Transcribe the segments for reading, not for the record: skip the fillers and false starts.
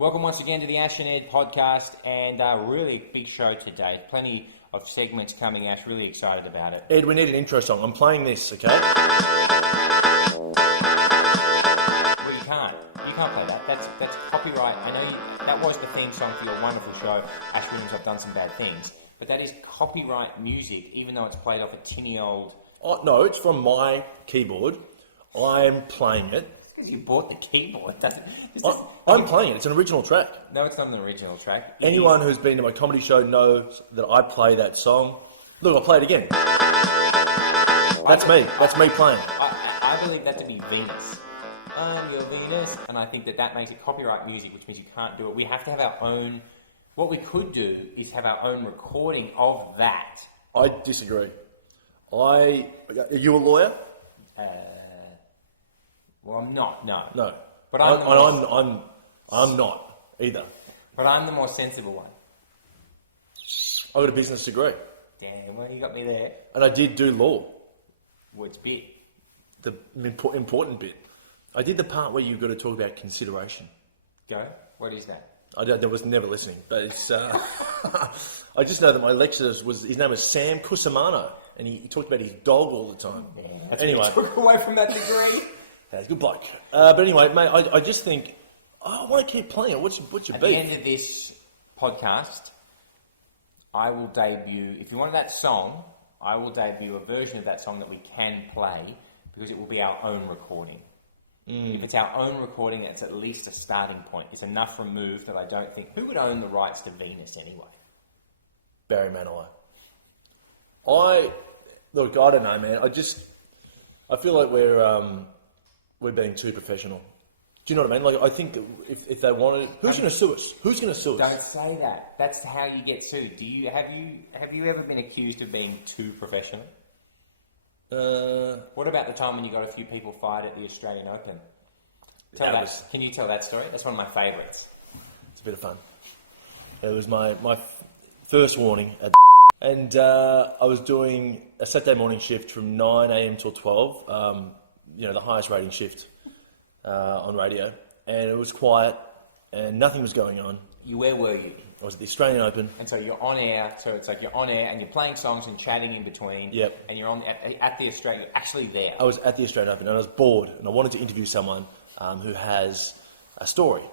Welcome once again to the Ash and Ed podcast, and a really big show today. Plenty of segments coming, Ash. Really excited about it. Ed, we need an intro song. I'm playing this, okay? Well, you can't. You can't play that. That's copyright. I know that was the theme song for your wonderful show, Ash Williams, I've Done Some Bad Things. But that is copyright music, even though it's played off a tinny old... Oh, no, it's from my keyboard. I'm playing it. Because you bought the keyboard, I'm playing it. It's an original track. No, it's not an original track. Anyone who's been to my comedy show knows that I play that song. Look, I'll play it again. That's me. That's me playing. I believe that to be Venus. I'm your Venus. And I think that makes it copyright music, which means you can't do it. We have to have our own... What we could do is have our own recording of that. I disagree. Are you a lawyer? Well, I'm not, no. No. But I'm not either. But I'm the more sensible one. I got a business degree. Damn, well, you got me there. And I did do law. Which bit? The important bit. I did the part where you've got to talk about consideration. Go. What is that? I was never listening, but it's. I just know that my lecturer his name was Sam Cusimano, and he talked about his dog all the time. Yeah, anyway, took away from that degree. That's a good bloke. But anyway, mate, I just think I want to keep playing it. What's your beef? At the end of this podcast, I will debut. If you want that song, I will debut a version of that song that we can play because it will be our own recording. If it's our own recording, that's at least a starting point. It's enough removed that I don't think... Who would own the rights to Venus anyway? Barry Manilow. Look, I don't know, man. I feel like we're being too professional. Do you know what I mean? Like, I think if they wanted... Who's going to sue us? Who's going to sue us? Don't say that. That's how you get sued. Have you ever been accused of being too professional? What about the time when you got a few people fired at the Australian Open? Can you tell that story? That's one of my favourites. It's a bit of fun. It was my first warning. And I was doing a Saturday morning shift from 9 a.m. till 12. The highest rating shift on radio. And it was quiet and nothing was going on. Where were you? I was at the Australian Open. And so you're on air, so it's like you're on air and you're playing songs and chatting in between. Yep. And you're at the Australian, you're actually there. I was at the Australian Open and I was bored and I wanted to interview someone who has a story.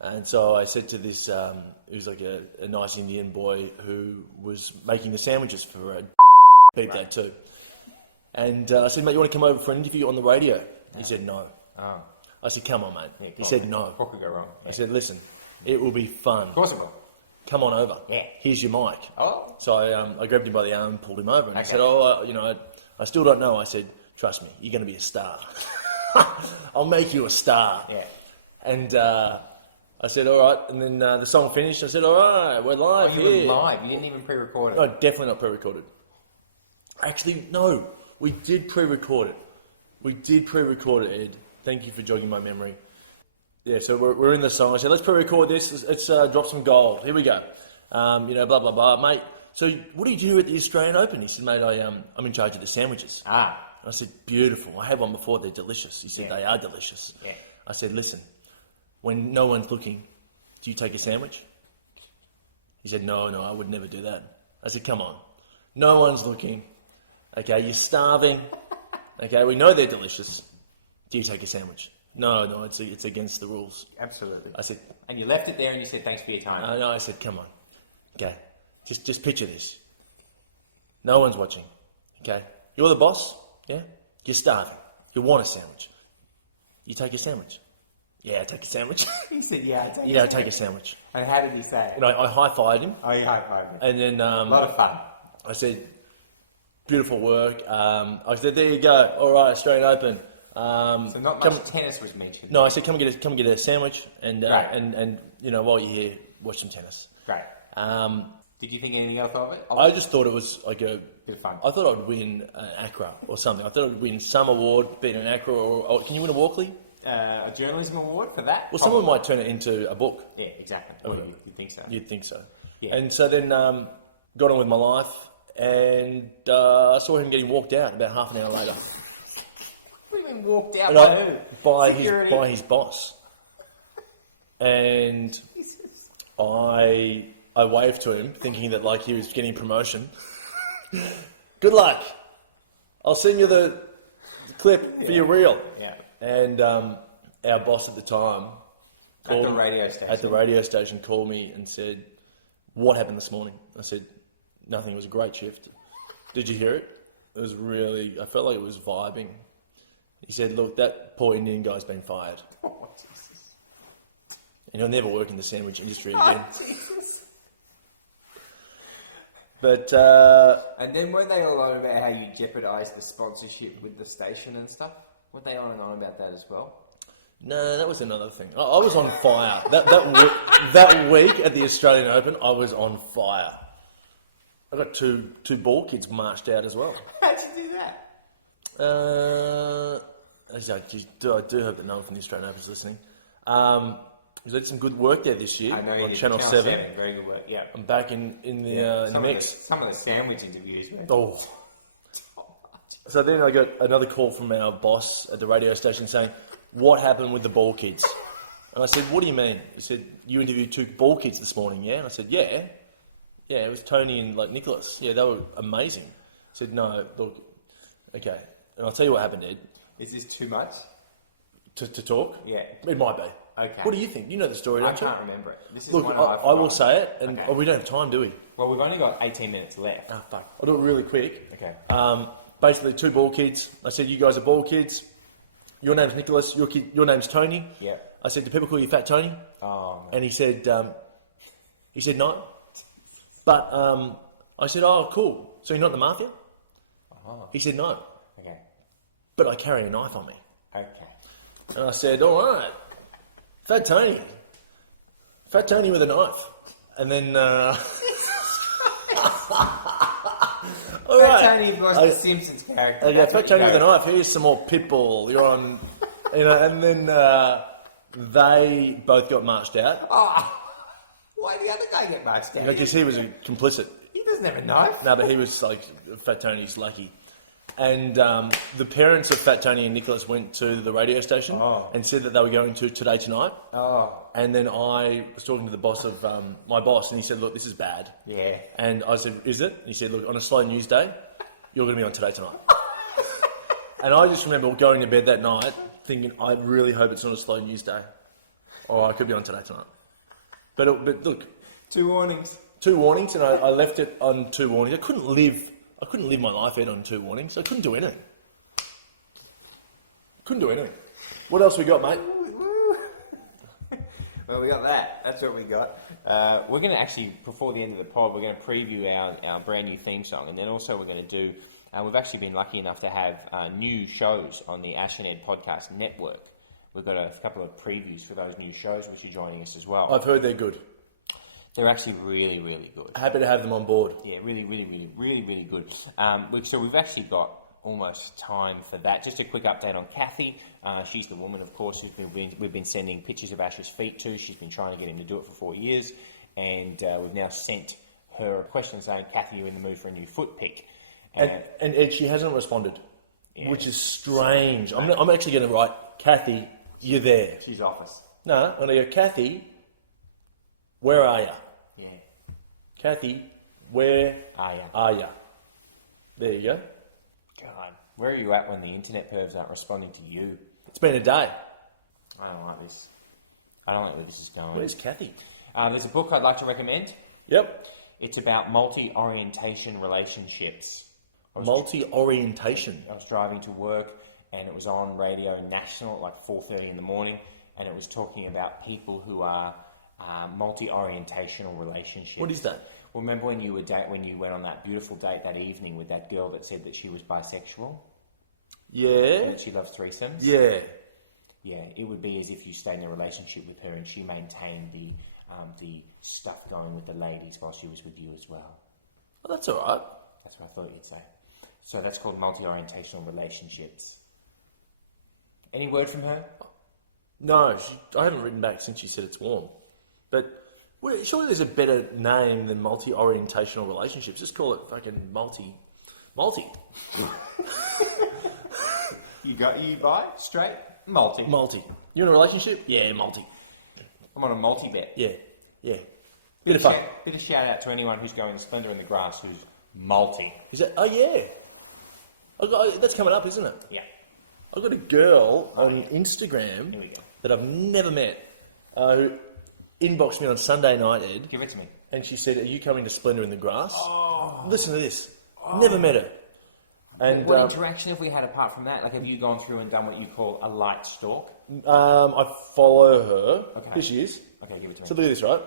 And so I said to this, who's like a nice Indian boy who was making the sandwiches for a beep that too. And I said, mate, you want to come over for an interview on the radio? He said, no. Oh. I said, come on, mate. Yeah, he said, no. What could go wrong? Yeah. I said, listen, it will be fun. Of course it will. Come on over. Yeah. Here's your mic. Oh. So I grabbed him by the arm and pulled him over. And he said, I still don't know. I said, trust me, you're going to be a star. I'll make you a star. Yeah. And I said, all right. And then the song finished. I said, all right, we're live here. You were live. You didn't even pre-record it. No, definitely not pre-recorded. Actually, no. We did pre-record it. Ed. Thank you for jogging my memory. Yeah, so we're in the song. I said, let's pre-record this. Let's drop some gold. Here we go. Blah, blah, blah. Mate, so what did you do at the Australian Open? He said, mate, I'm in charge of the sandwiches. Ah. I said, beautiful. I had one before. They're delicious. He said, They are delicious. Yeah. I said, listen, when no one's looking, do you take a sandwich? He said, no, I would never do that. I said, come on. No one's looking. Okay, you're starving. Okay, we know they're delicious. Do you take a sandwich? No, it's against the rules. Absolutely. I said... And you left it there and you said, thanks for your time. No, I said, come on. Okay, just picture this. No one's watching. Okay? You're the boss, yeah? You're starving. You want a sandwich. You take a sandwich. Yeah, I take a sandwich. He said, yeah, I take a sandwich. And how did he say it? And I high-fived him. Oh, you high-fived him. And then... a lot of fun. I said, beautiful work. I said, there you go. All right, Australian Open. So not much tennis was mentioned. No, I said, come get a sandwich, and Great. and while you're here, watch some tennis. Great. Did you think anything else of it? I just thought it was like a bit of fun. I thought I'd win an ACRA or something. I thought I'd win some award, being an ACRA, or can you win a Walkley? A journalism award for that? Well, someone might turn it into a book. Yeah, exactly. Oh, you'd think so. You'd think so. Yeah. And so then got on with my life, and I saw him getting walked out about half an hour later. What do you mean walked out by who? By his boss. and I waved to him, thinking that like he was getting promotion. Good luck. I'll send you the clip for your reel. Yeah. And our boss at the time At the radio station. At the radio station called me and said, "What happened this morning?" I said, "Nothing. It was a great shift." "Did you hear it?" It was really, I felt like it was vibing. He said, "Look, that poor Indian guy's been fired. Oh, Jesus. And he'll never work in the sandwich industry again." Oh, Jesus. But, And then weren't they all on about how you jeopardised the sponsorship with the station and stuff? Weren't they on and on about that as well? no, that was another thing. I was on fire. That week at the Australian Open, I was on fire. I got two ball kids marched out as well. How'd you do that? I do hope that no one from the Australian Open is listening. Because I did some good work there this year I know you on did. Channel 7. Very good work, yeah. I'm back in the mix. Some of the sandwich interviews, man. Oh. So then I got another call from our boss at the radio station saying, "What happened with the ball kids?" And I said, "What do you mean?" He said, "You interviewed 2 ball kids this morning, yeah?" And I said, Yeah, it was Tony and like Nicholas. Yeah, they were amazing. I said, "No, look, okay." And I'll tell you what happened, Ed. Is this too much? To talk? Yeah. It might be. Okay. What do you think? You know the story, I don't you? can't remember it. This is Look, one I will say it, and Okay. we don't have time, do we? Well, we've only got 18 minutes left. Oh, fuck. I'll do it really quick. Okay. Basically, 2 ball kids. I said, "You guys are ball kids. Your name's Nicholas. Your name's Tony." Yeah. I said, "Do people call you Fat Tony?" Oh, man. And he said no. But I said, "Oh, cool. So you're not in the mafia?" Oh, He said, "No, okay. but I carry a knife on me." Okay. And I said, "All right, Fat Tony with a knife." And then, all Fat right. Tony was the Simpsons character. Okay, That's Fat what Tony you with a go. knife. Here's some more Pitbull. You're on, and then they both got marched out Oh, why did the other guy get marched out? because he was a complicit. He doesn't have a knife. No, but he was like Fat Tony's lucky. And the parents of Fat Tony and Nicholas went to the radio station and said that they were going to Today Tonight. Oh, And then I was talking to the boss of my boss, and he said, "Look, this is bad." yeah. And I said, "Is it?" And he said, "Look, on a slow news day, you're going to be on Today Tonight." And I just remember going to bed that night thinking, I really hope it's not a slow news day, or I could be on Today Tonight. But look, 2 warnings. 2 warnings, and I left it on 2 warnings. I couldn't live my life on 2 warnings. I couldn't do anything. What else we got, mate? Well, we got that. That's what we got. We're going to actually, before the end of the pod, we're going to preview our brand new theme song, and then also we're going to do. We've actually been lucky enough to have new shows on the Ash and Ed Podcast Network. We've got a couple of previews for those new shows, which are joining us as well. I've heard they're good. They're actually really, really good. Happy to have them on board. Yeah, really good. So we've actually got almost time for that. Just a quick update on Cathy. She's the woman, of course, we've been sending pictures of Ash's feet to. She's been trying to get him to do it for 4 years, and we've now sent her a question saying, "Cathy, you in the mood for a new foot pic?" And Ed, she hasn't responded, Yeah. which is strange. I'm actually going to write, "Cathy, you're there." She's office. No, I'm going to go, "Cathy, where are you? Yeah. Cathy, where Are ya? are you?" There you go. God, where are you at when the internet pervs aren't responding to you? It's been a day. I don't like this. I don't like where this is going. Where's Cathy? There's a book I'd like to recommend. Yep. It's about multi-orientation relationships. Multi-orientation. I was driving to work and it was on Radio National at like 4:30 in the morning, and it was talking about people who are multi-orientational relationships. What is that? Well, remember when you went on that beautiful date that evening with that girl that said that she was bisexual? Yeah. And that she loves threesomes? Yeah. Yeah, it would be as if you stayed in a relationship with her and she maintained the stuff going with the ladies while she was with you as well. Well, that's all right. That's what I thought you'd say. So that's called multi-orientational relationships. Any word from her? No, I haven't written back since she said it's warm. But surely there's a better name than multi-orientational relationships. Just call it fucking multi. You bi? Straight? Multi. You in a relationship? Yeah, multi. I'm on a multi-bet. Yeah. Bit of fun. Bit of shout out to anyone who's going to Splendor in the Grass who's multi. Is that? Oh yeah. That's coming up, isn't it? Yeah. I've got a girl on Instagram Here we go. that I've never met who inboxed me on Sunday night, Ed, Give it to me. and she said, "Are you coming to Splendor in the Grass?" Oh. Listen to this. Never met her. And What interaction have we had apart from that? Like, have you gone through and done what you call a light stalk? I follow her. Okay. Here she is. Okay, give it to me. So look at this, right?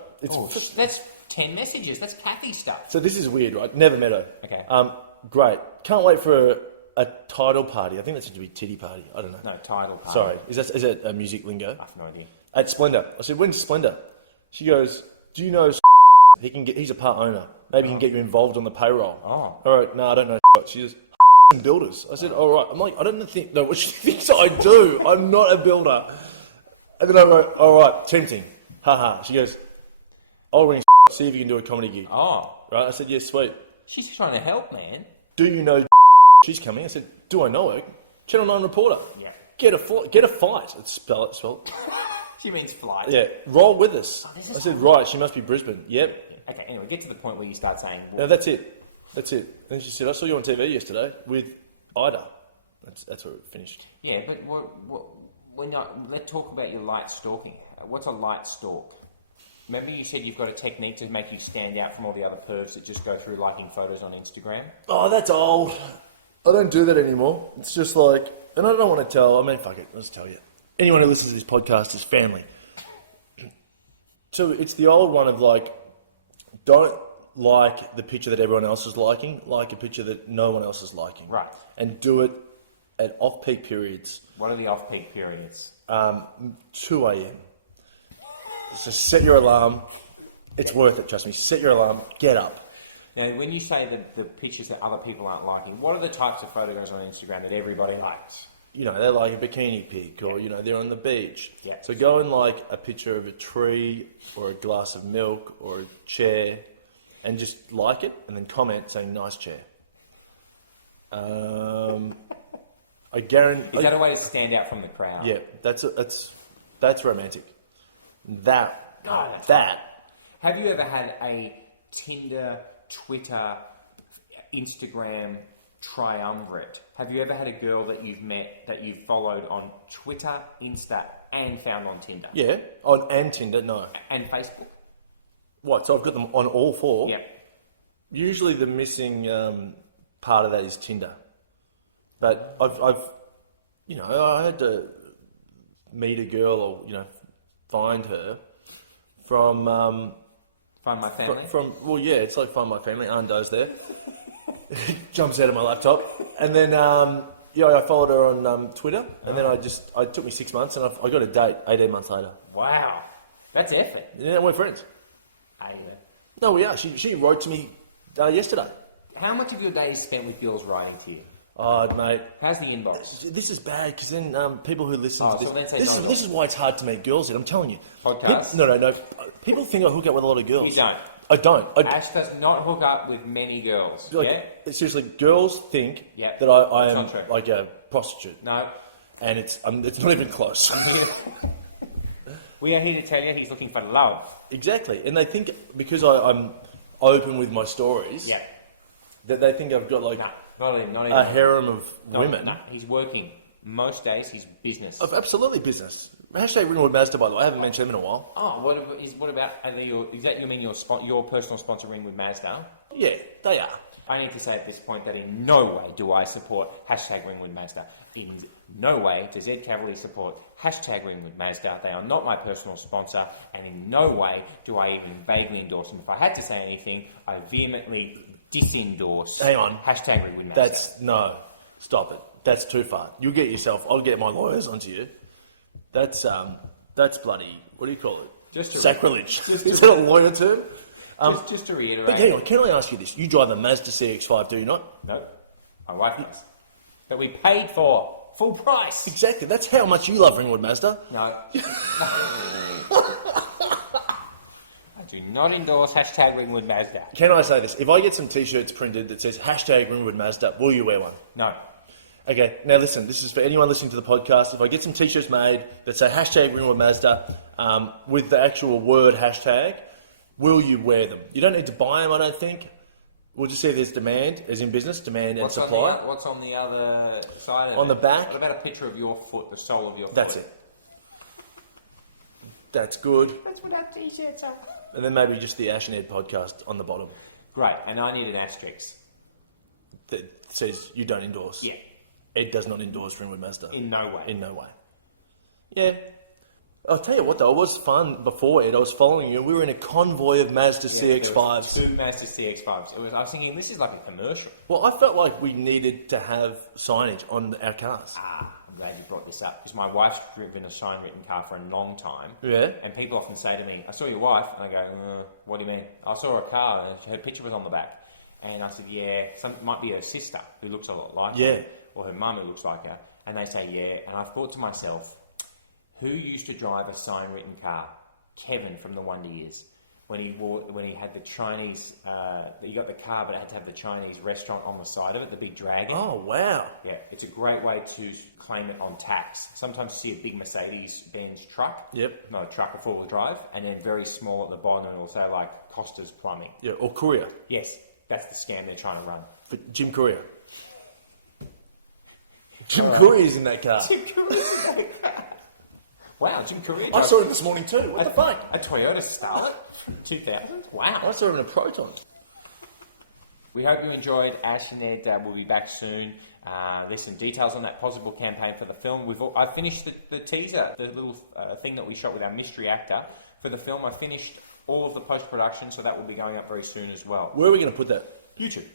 That's 10 messages. That's Cathy stuff. So this is weird, right? Never met her. Okay. Great. Can't wait for a title party. I think that's to be titty party. I don't know. No, title party. Sorry. Is that a music lingo? I have no idea. At Splendor. I said, when's Splendor? She goes, do you know he's a part owner. Maybe he can get you involved on the payroll. Oh. All right. No, I don't know. She goes, builders. I said, all right. I'm like, I don't know what she thinks I do. I'm not a builder. And then I go, all right, tempting. Haha. She goes, I'll ring see if you can do a comedy gig. Oh. Right? I said, yes, sweet. She's trying to help, man. Do you know she's coming? I said, do I know her? Channel 9 reporter. Yeah. Get a fight. It's spelled. She means flight. Yeah. Roll with us. Oh, I said, right, she must be Brisbane. Yep. Okay, anyway, get to the point where you start saying... No, that's it. And then she said, I saw you on TV yesterday with Ida. That's where it finished. Yeah, but let's talk about your light stalking. What's a light stalk? Remember you said you've got a technique to make you stand out from all the other pervs that just go through liking photos on Instagram? Oh, that's old. I don't do that anymore. It's just like, and I don't want to tell, fuck it, I'll just tell you. Anyone who listens to this podcast is family. So it's the old one of like, don't like the picture that everyone else is liking, like a picture that no one else is liking. Right. And do it at off-peak periods. What are the off-peak periods? 2 a.m. So set your alarm. It's worth it, trust me. Set your alarm, get up. Now, when you say the pictures that other people aren't liking, what are the types of photos on Instagram that everybody likes? You know, they're like a bikini pic or, they're on the beach. Yeah. So go and like a picture of a tree or a glass of milk or a chair and just like it and then comment saying, nice chair. I guarantee... Is that a way to stand out from the crowd? Yeah, that's romantic. That. Have you ever had a Tinder, Twitter, Instagram triumvirate? Have you ever had a girl that you've met, that you've followed on Twitter, Insta, and found on Tinder? Yeah, and Tinder, no. And Facebook? What, so I've got them on all four? Yeah. Usually the missing part of that is Tinder. But I've I had to meet a girl or, find her from... Find my family? It's like Find My Family. Aunt Doe's there. Jumps out of my laptop. And then, I followed her on Twitter. And then it took me 6 months and I got a date 18 months later. Wow. That's effort. Yeah, we're friends. No, we are. She wrote to me yesterday. How much of your day is spent with girls writing to you? Oh, mate. How's the inbox? This is bad because then people who listen to so this... let's say This is why it's hard to meet girls, I'm telling you. Podcast? No. People think I hook up with a lot of girls. You don't. I don't. Ash does not hook up with many girls. Seriously, girls think Yeah. that I am not true. like a prostitute. No. And it's not even close. We are here to tell you he's looking for love. Exactly. And they think because I'm open with my stories... Yeah. That they think I've got like not even. a harem of women. No, he's working. Most days he's business. Of absolutely business. Hashtag Ringwood Mazda, by the way. I haven't mentioned them in a while. Oh, what about... you mean your personal sponsor Ringwood Mazda? Yeah, they are. I need to say at this point that in no way do I support hashtag Ringwood Mazda. In no way does Ed Cavalier support hashtag Ringwood Mazda. They are not my personal sponsor, and in no way do I even vaguely endorse them. If I had to say anything, I vehemently disendorse Hang on. hashtag Ringwood Mazda. Stop it. That's too far. You'll get yourself... I'll get my lawyers onto you. That's bloody... What do you call it? Sacrilege. Is that a lawyer term? Just to reiterate... But hang on, can I ask you this? You drive a Mazda CX-5, do you not? No. My wife does. That we paid for. Full price. Exactly. That's how much you love Ringwood Mazda. No. I do not endorse hashtag Ringwood Mazda. Can I say this? If I get some T-shirts printed that says hashtag Ringwood Mazda, will you wear one? No. Okay, now listen, this is for anyone listening to the podcast. If I get some T-shirts made that say hashtag Ringwood Mazda, with the actual word hashtag, will you wear them? You don't need to buy them, I don't think. We'll just see there's demand, as in business, demand and supply. What's on the other side of it? On the back? What about a picture of your foot, the sole of your foot? That's it. That's good. That's what our t-shirts are. And then maybe just the Ash and Ed podcast on the bottom Great, and I need an asterisk. that says you don't endorse. Yeah. Ed does not endorse Ringwood Mazda. In no way. In no way. Yeah. I'll tell you what though, it was fun before, Ed. I was following you. We were in a convoy of Mazda CX-5s. Two Mazda CX-5s. I was thinking, this is like a commercial. Well, I felt like we needed to have signage on our cars. I'm glad you brought this up, because my wife's driven a sign-written car for a long time. Yeah. And people often say to me, I saw your wife, and I go, what do you mean? I saw her car, and her picture was on the back. And I said, yeah, it might be her sister, who looks a lot like her, or her mum who looks like her. And they say, yeah. And I thought to myself, who used to drive a sign-written car? Kevin from the Wonder Years. When he had the Chinese, he got the car, but it had to have the Chinese restaurant on the side of it, the big dragon. Oh, wow. Yeah, it's a great way to claim it on tax. Sometimes you see a big Mercedes-Benz truck. Yep. Not a truck, a four-wheel drive, and then very small at the bottom, and it'll say like Costa's Plumbing. Yeah, or Courier. Yes, that's the scam they're trying to run. For Jim Courier. Jim Courier's in that car. Jim Courier's in that car. Wow, Jim Courier. I saw him this morning too. What the fuck? A Toyota Starlet, 2000. Wow. I saw him in a Proton. We hope you enjoyed Ash and Ed. We'll be back soon. There's some details on that possible campaign for the film. I finished the teaser, the little thing that we shot with our mystery actor for the film. I finished all of the post-production, so that will be going up very soon as well. Where are we going to put that? YouTube.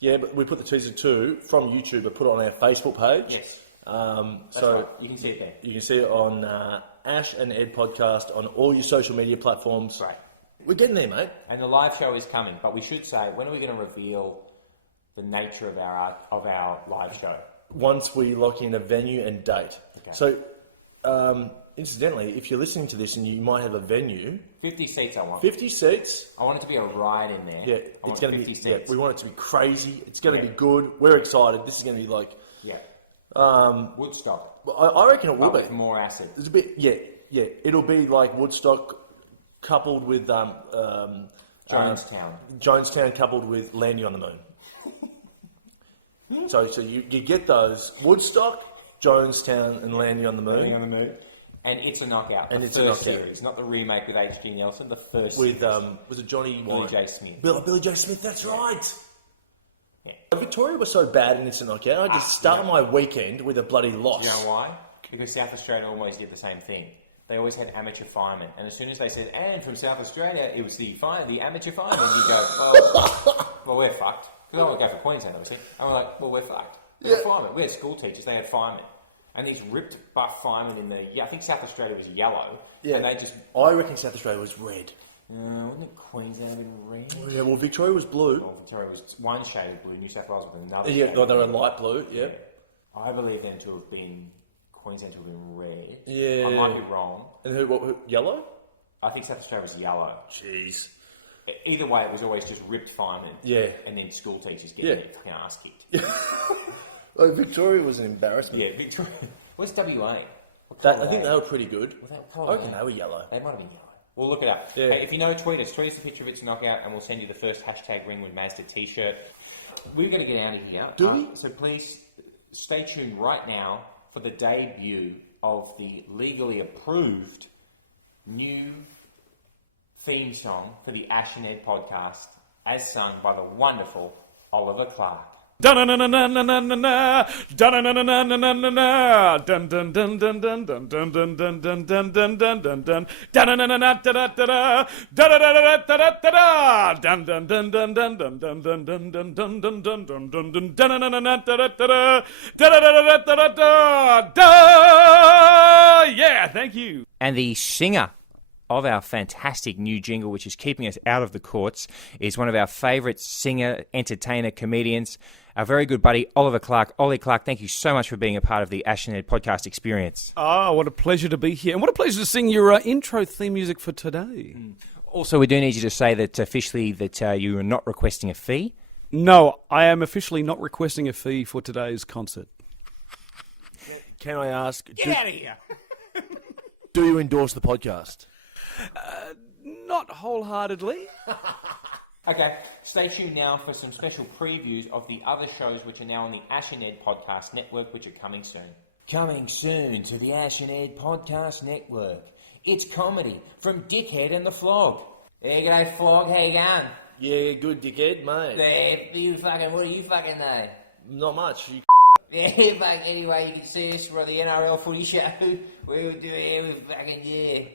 Yeah, but we put the teaser too from YouTube, but put it on our Facebook page. Yes. So right. You can see it there. You can see it on Ash and Ed podcast on all your social media platforms. Right. We're getting there, mate. And the live show is coming, but we should say, when are we going to reveal the nature of our live show? Once we lock in a venue and date. Okay. So, incidentally, if you're listening to this and you might have a venue... 50 seats I want. 50 seats. I want it to be a ride in there. Yeah, it's going to be 50 seats. Yeah, we want it to be crazy. It's going to be good. We're excited. This is going to be like... Yeah. Woodstock. I reckon it will be. With more acid. There's a bit... Yeah. It'll be like Woodstock coupled with... Jonestown. Jonestown coupled with Landing on the Moon. So you get those Woodstock, Jonestown, and Landing on the Moon. Landing on the Moon. And It's a Knockout. And the It's first a Knockout. series, not the remake with H.G. Nelson, the first with series. was it Johnny Billy J. Smith. Billy J. Smith, that's right. Yeah. Victoria was so bad in It's a Knockout, I just start my weekend with a bloody loss. Do you know why? Because South Australia always did the same thing. They always had amateur firemen, and as soon as they said, and from South Australia, it was the amateur firemen, you go, well, we're fucked. Because I want to go for Queensland, obviously. And we're like, well, we're fucked. We're firemen. We had school teachers, they had firemen. And these ripped buff firemen in I think South Australia was yellow. Yeah. And they just... I reckon South Australia was red. Wouldn't it Queensland been red? Yeah, well, Victoria was blue. Well, Victoria was one shade of blue, New South Wales was another Yeah, shade they of were blue. light blue, yeah. I believe them to have been... Queensland to have been red. Yeah. I might be wrong. And who yellow? I think South Australia was yellow. Jeez. Either way, it was always just ripped firemen. Yeah. And then school teachers getting their fucking ass kicked. Well, Victoria was an embarrassment. Yeah, Victoria. What's WA? I think they were pretty good. I I reckon they were yellow. They might have been yellow. We'll look it up. Yeah. Hey, if you know, tweet us. Tweet us the picture of It's a Knockout, and we'll send you the first hashtag Ringwood Mazda t-shirt. We're going to get out of here. Do we? So please stay tuned right now for the debut of the legally approved new theme song for the Ash and Ed podcast, as sung by the wonderful Oliver Clark. Yeah, thank you. And the singer of our fantastic new jingle, which is keeping us out of the courts, is one of our favourite singer, entertainer, comedians, our very good buddy, Oliver Clark. Ollie Clark, thank you so much for being a part of the Ash and Ed podcast experience. Ah, what a pleasure to be here. And what a pleasure to sing your intro theme music for today. Also, we do need you to say that officially that you are not requesting a fee. No, I am officially not requesting a fee for today's concert. Can I ask... Get out of here! Do you endorse the podcast? Not wholeheartedly. Okay, stay tuned now for some special previews of the other shows which are now on the Ash and Ed Podcast Network, which are coming soon. Coming soon to the Ash and Ed Podcast Network. It's comedy from Dickhead and the Flog. Hey, g'day Flog, how you going? Yeah, good dickhead, mate. What do you fucking know? Not much. You Yeah, fuck, anyway, you can see us for the NRL footy show. We were doing it, yeah.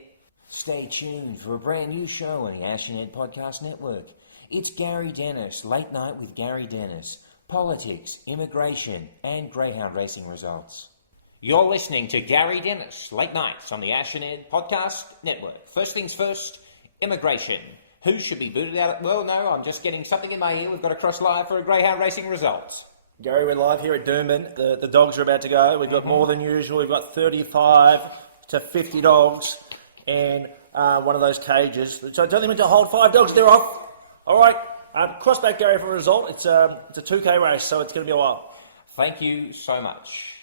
Stay tuned for a brand new show on the Ash and Ed Podcast Network. It's Gary Dennis, Late Night with Gary Dennis. Politics, immigration, and greyhound racing results. You're listening to Gary Dennis, Late Nights on the Ash and Ed Podcast Network. First things first, immigration. Who should be booted out? Well, no, I'm just getting something in my ear. We've got to cross live for a greyhound racing results. Gary, we're live here at Doomben. The dogs are about to go. We've got more than usual. We've got 35 to 50 dogs and one of those cages. So I don't think we to hold 5 dogs. They're off. All right. Cross back, Gary, for a result. It's a 2K race, so it's going to be a while. Thank you so much.